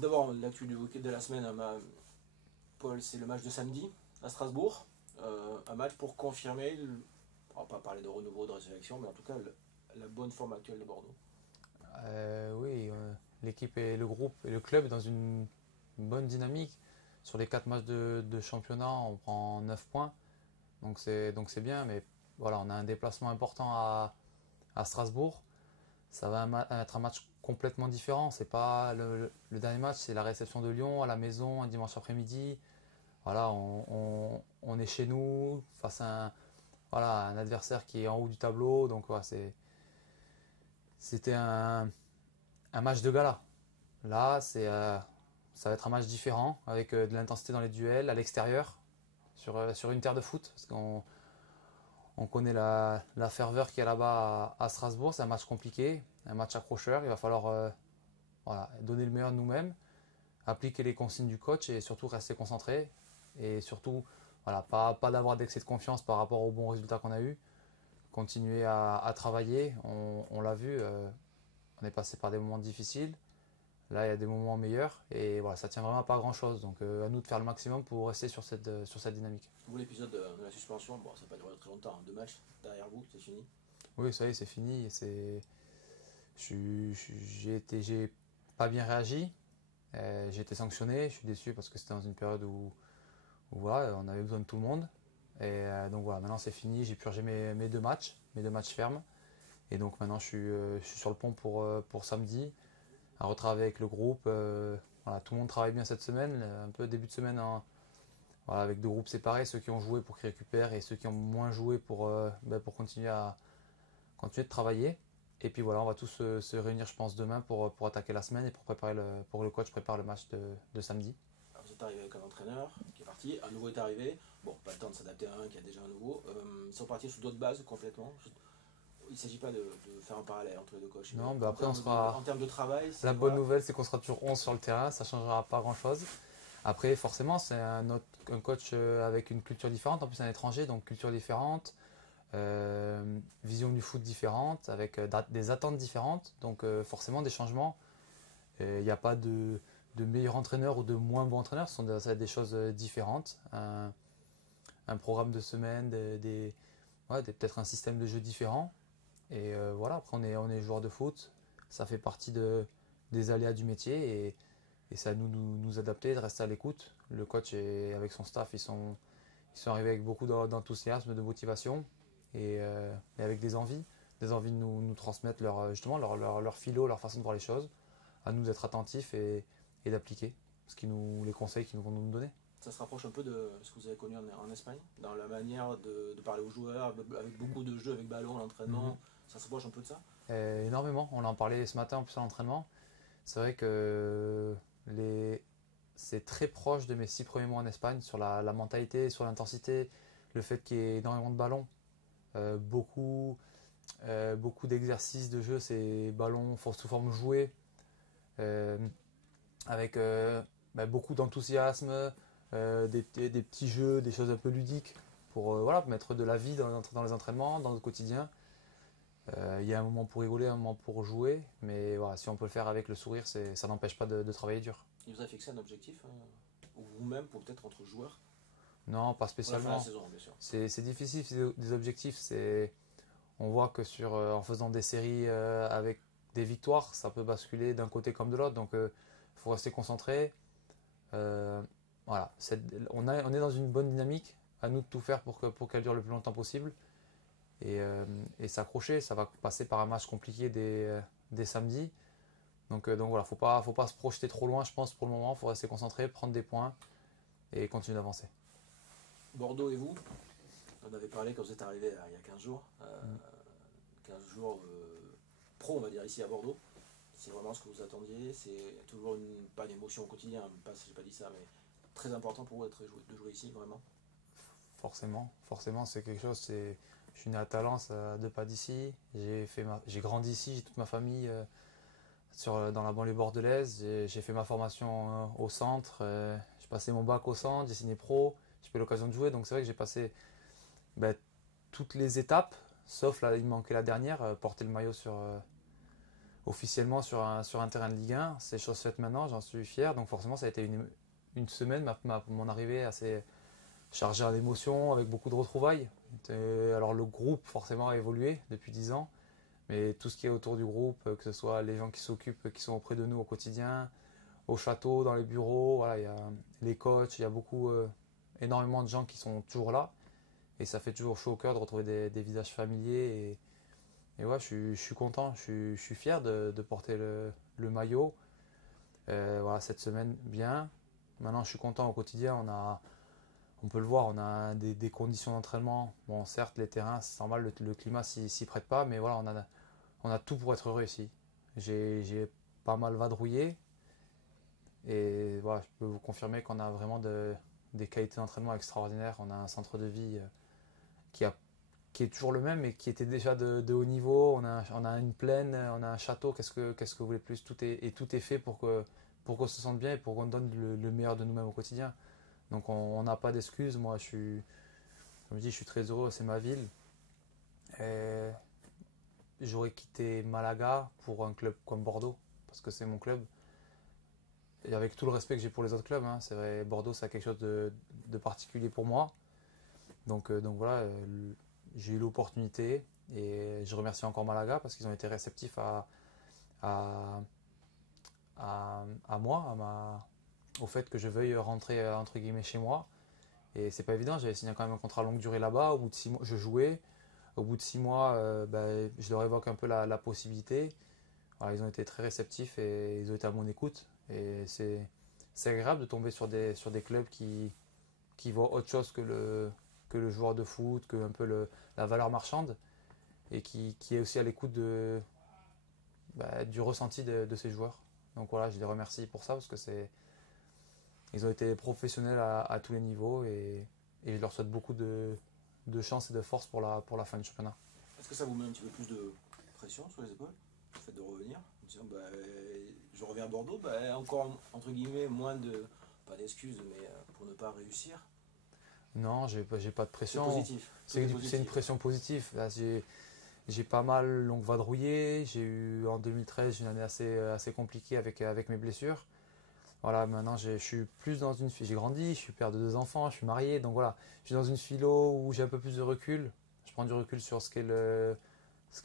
Tout d'abord, l'actu du week-end de la semaine, Paul, c'est le match de samedi à Strasbourg. Un match pour confirmer, on va pas parler de renouveau, de résurrection, mais en tout cas la bonne forme actuelle de Bordeaux. Oui, l'équipe et le groupe et le club est dans une bonne dynamique. Sur les 4 matchs de championnat, on prend 9 points. Donc c'est bien, mais voilà, on a un déplacement important à Strasbourg. Ça va être un match complètement différent. C'est pas le dernier match, c'est la réception de Lyon à la maison un dimanche après-midi. Voilà, on est chez nous face à un adversaire qui est en haut du tableau. Donc voilà, c'était un match de gala. Là, ça va être un match différent avec de l'intensité dans les duels à l'extérieur sur une terre de foot. Parce qu'on connaît la ferveur qu'il y a là-bas à Strasbourg. C'est un match compliqué, un match accrocheur. Il va falloir voilà, donner le meilleur de nous-mêmes, appliquer les consignes du coach et surtout rester concentré. Et surtout, voilà, pas d'avoir d'excès de confiance par rapport aux bons résultats qu'on a eus. Continuer à travailler. On l'a vu, on est passé par des moments difficiles. Là, il y a des moments meilleurs et voilà, ça tient vraiment à pas grand-chose. Donc à nous de faire le maximum pour rester sur cette dynamique. Vous, l'épisode de la suspension, bon, ça n'a pas duré très longtemps, hein, 2 matchs derrière vous, c'est fini. Oui, ça y est, c'est fini. J'ai pas bien réagi. J'ai été sanctionné. Je suis déçu parce que c'était dans une période où voilà, on avait besoin de tout le monde. Et donc voilà, maintenant c'est fini. J'ai purgé mes 2 matchs, mes 2 matchs fermes. Et donc maintenant je suis sur le pont pour samedi, à retravailler avec le groupe. Voilà, tout le monde travaille bien cette semaine. Un peu début de semaine voilà, avec 2 groupes séparés, ceux qui ont joué pour qu'ils récupèrent et ceux qui ont moins joué pour continuer de travailler. Et puis voilà, on va tous se réunir, je pense, demain pour attaquer la semaine et pour que le coach prépare le match de samedi. Alors, vous êtes arrivé avec un entraîneur qui est parti, un nouveau est arrivé. Bon, pas le temps de s'adapter à un qui a déjà un nouveau. Ils sont partis sur d'autres bases complètement. Il ne s'agit pas de faire un parallèle entre les deux coachs. Non, Mais après en termes de travail, la c'est bonne voilà. nouvelle, c'est qu'on sera toujours 11 sur le terrain, ça ne changera pas grand-chose. Après, forcément, c'est un coach avec une culture différente, en plus un étranger, donc culture différente, vision du foot différente, avec des attentes différentes, donc forcément des changements. Il n'y a pas de meilleur entraîneur ou de moins bon entraîneur, ce sont des choses différentes. Un programme de semaine, ouais, peut-être un système de jeu différent. Et voilà, après on est joueur de foot, ça fait partie des aléas du métier et c'est à nous de nous adapter, de rester à l'écoute. Le coach avec son staff, ils sont arrivés avec beaucoup d'enthousiasme, de motivation et avec des envies de nous transmettre justement leur philo, leur façon de voir les choses. À nous d'être attentifs et d'appliquer les conseils qu'ils vont nous donner. Ça se rapproche un peu de ce que vous avez connu en Espagne, dans la manière de parler aux joueurs, avec beaucoup de jeux avec ballon, l'entraînement. Ça se rapproche un peu de ça. Énormément, on en parlait ce matin en plus à l'entraînement. C'est vrai que c'est très proche de mes 6 premiers mois en Espagne sur la mentalité, sur l'intensité, le fait qu'il y ait énormément de ballons, beaucoup, beaucoup d'exercices de jeu, ces ballons sous forme jouée, euh, avec beaucoup d'enthousiasme, des petits jeux, des choses un peu ludiques pour voilà, mettre de la vie dans les entraînements, dans le quotidien. Il y a un moment pour rigoler, un moment pour jouer, mais voilà, si on peut le faire avec le sourire, ça n'empêche pas de travailler dur. Il vous a fixé un objectif, ou vous-même, pour peut-être entre joueurs, Non, pas pour la fin de la spécialement. saison, bien sûr. C'est difficile, des objectifs. On voit que en faisant des séries avec des victoires, ça peut basculer d'un côté comme de l'autre. Donc, il faut rester concentré. Euh, voilà, on est dans une bonne dynamique. À nous de tout faire pour qu'elle dure le plus longtemps possible. Et s'accrocher, ça va passer par un match compliqué dès samedi. Donc voilà, faut pas se projeter trop loin, je pense, pour le moment. Il faut rester concentré, prendre des points et continuer d'avancer. Bordeaux et vous, on avait parlé quand vous êtes arrivé il y a 15 jours. 15 jours pro, on va dire, ici à Bordeaux. C'est vraiment ce que vous attendiez. C'est toujours pas une émotion au quotidien, j'ai pas dit ça, mais très important pour vous de jouer ici, vraiment. Forcément, c'est quelque chose. Je suis né à Talence, à 2 pas d'ici. J'ai grandi ici, j'ai toute ma famille dans la banlieue bordelaise. J'ai fait ma formation au centre. J'ai passé mon bac au centre, j'ai signé pro. J'ai eu l'occasion de jouer, donc c'est vrai que j'ai passé ben, toutes les étapes, sauf là, il me manquait la dernière, porter le maillot officiellement sur un terrain de Ligue 1. C'est chose faite maintenant, j'en suis fier. Donc forcément, ça a été une semaine, mon arrivée assez chargée en émotions, avec beaucoup de retrouvailles. Alors le groupe, forcément, a évolué depuis 10 ans. Mais tout ce qui est autour du groupe, que ce soit les gens qui s'occupent, qui sont auprès de nous au quotidien, au château, dans les bureaux, voilà, il y a les coachs, il y a énormément de gens qui sont toujours là. Et ça fait toujours chaud au cœur de retrouver des visages familiers. Et ouais, je suis content, je suis fier de porter le maillot. Voilà, cette semaine, bien. Maintenant, je suis content au quotidien. On peut le voir, on a des conditions d'entraînement. Bon, certes, les terrains, c'est normal, le climat s'y prête pas, mais voilà, on a tout pour être heureux ici. J'ai pas mal vadrouillé. Et voilà, je peux vous confirmer qu'on a vraiment des qualités d'entraînement extraordinaires. On a un centre de vie qui, a, qui est toujours le même, mais qui était déjà de haut niveau. On a une plaine, on a un château. Qu'est-ce que vous voulez plus? Tout est fait pour qu'on se sente bien et pour qu'on donne le meilleur de nous-mêmes au quotidien. Donc on n'a pas d'excuses. Moi, comme je dis, je suis très heureux. C'est ma ville. Et j'aurais quitté Malaga pour un club comme Bordeaux parce que c'est mon club. Et avec tout le respect que j'ai pour les autres clubs, hein, c'est vrai, Bordeaux, ça a quelque chose de particulier pour moi. Donc voilà, j'ai eu l'opportunité et je remercie encore Malaga parce qu'ils ont été réceptifs à, à moi, au fait que je veuille rentrer entre guillemets chez moi. Et c'est pas évident, j'avais signé quand même un contrat longue durée là-bas. Au bout de 6 mois, je jouais. Au bout de 6 mois, je leur évoque un peu la possibilité. Alors, ils ont été très réceptifs et ils ont été à mon écoute. Et c'est agréable de tomber sur des clubs qui voient autre chose que le joueur de foot, que un peu la valeur marchande et qui est aussi à l'écoute du ressenti de ces joueurs. Donc voilà, je les remercie pour ça parce que ils ont été professionnels à tous les niveaux et je leur souhaite beaucoup de chance et de force pour la fin du championnat. Est-ce que ça vous met un petit peu plus de pression sur les épaules, le fait de revenir, en disant je reviens à Bordeaux, encore entre guillemets moins pas d'excuses, mais pour ne pas réussir? Non, j'ai pas de C'est pression. positif. C'est une pression positive. Là, j'ai pas mal longue vadrouillé. J'ai eu en 2013 une année assez compliquée avec mes blessures. Voilà, maintenant je suis plus dans j'ai grandi, je suis père de 2 enfants, je suis marié, donc voilà, je suis dans une philo où j'ai un peu plus de recul. Je prends du recul sur ce qu'est le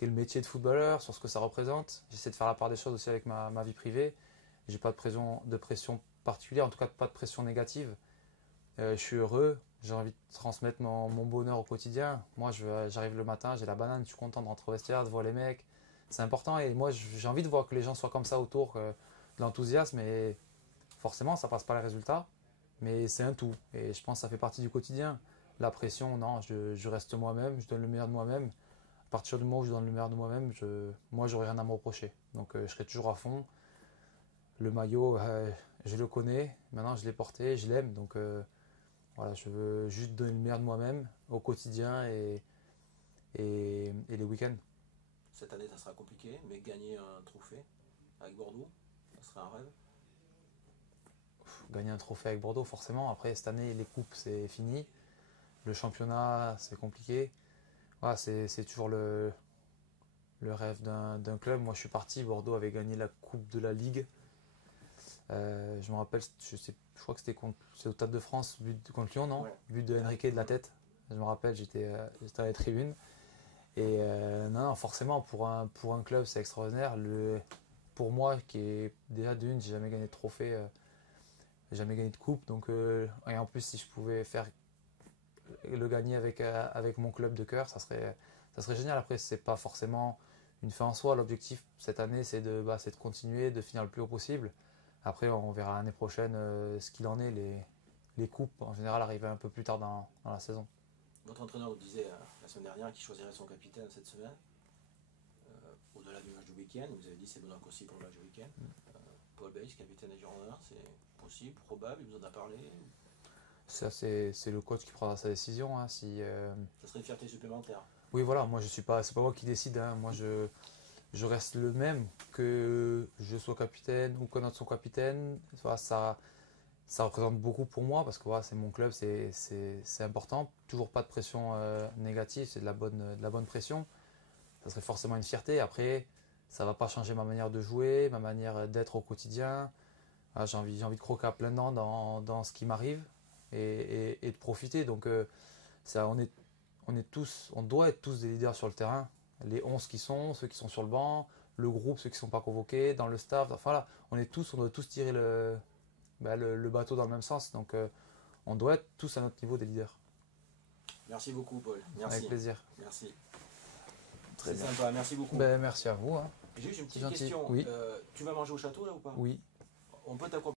métier de footballeur, sur ce que ça représente. J'essaie de faire la part des choses aussi avec ma vie privée. J'ai pas de pression particulière, en tout cas pas de pression négative. Je suis heureux, j'ai envie de transmettre mon bonheur au quotidien. Moi, j'arrive le matin, j'ai la banane, je suis content de rentrer au vestiaire, de voir les mecs. C'est important et moi, j'ai envie de voir que les gens soient comme ça autour, de l'enthousiasme. Et forcément, ça passe pas les résultats, mais c'est un tout. Et je pense que ça fait partie du quotidien. La pression, non, je reste moi-même, je donne le meilleur de moi-même. À partir du moment où je donne le meilleur de moi-même, moi, j'aurai rien à me reprocher. Donc, je serai toujours à fond. Le maillot, je le connais. Maintenant, je l'ai porté, je l'aime. Donc, voilà, je veux juste donner le meilleur de moi-même au quotidien et les week-ends. Cette année, ça sera compliqué, mais gagner un trophée avec Bordeaux, ça serait un rêve. Gagner un trophée avec Bordeaux, forcément. Après, cette année, les coupes, c'est fini. Le championnat, c'est compliqué. Voilà, c'est toujours le rêve d'un club. Moi, je suis parti. Bordeaux avait gagné la Coupe de la Ligue. Je me rappelle, je crois que c'est au Stade de France, but contre Lyon, non? Ouais. But de Henrique de la tête. Je me rappelle, j'étais à la tribune. Et non, forcément, pour un club, c'est extraordinaire. Pour moi, qui est déjà d'une, j'ai jamais gagné de trophée, jamais gagné de coupe. Donc, et en plus, si je pouvais le gagner avec mon club de cœur, ça serait génial. Après, c'est pas forcément une fin en soi. L'objectif cette année, c'est de continuer, de finir le plus haut possible. Après, on verra l'année prochaine ce qu'il en est. Les coupes, en général, arrivent un peu plus tard dans la saison. Votre entraîneur vous disait la semaine dernière qu'il choisirait son capitaine cette semaine. Au-delà du match du week-end, vous avez dit c'est Benoît Cossi pour le match du week-end. Paul Bays, capitaine des Girondins, c'est possible, probable, il vous en a parlé? Ça, c'est le coach qui prendra sa décision. Hein, Ça serait une fierté supplémentaire. Oui, voilà, moi c'est pas moi qui décide. Hein. Moi je reste le même, que je sois capitaine ou qu'un autre soit capitaine. Voilà, ça représente beaucoup pour moi parce que voilà, c'est mon club, c'est important. Toujours pas de pression négative, c'est de la bonne pression. Ça serait forcément une fierté. Après, ça ne va pas changer ma manière de jouer, ma manière d'être au quotidien. Voilà, j'ai envie de croquer à plein dents dans ce qui m'arrive et de profiter. Donc on doit être tous des leaders sur le terrain. Les 11 qui sont, ceux qui sont sur le banc, le groupe, ceux qui ne sont pas convoqués, dans le staff. Enfin là, on doit tous tirer le bateau dans le même sens. Donc on doit être tous à notre niveau des leaders. Merci beaucoup, Paul. Merci. Avec plaisir. Merci. Très C'est bien. sympa, merci beaucoup. Ben, merci à vous. Hein. J'ai juste une petite Gentil. question. Oui. Tu vas manger au château là ou pas? Oui. On peut t'accompagner?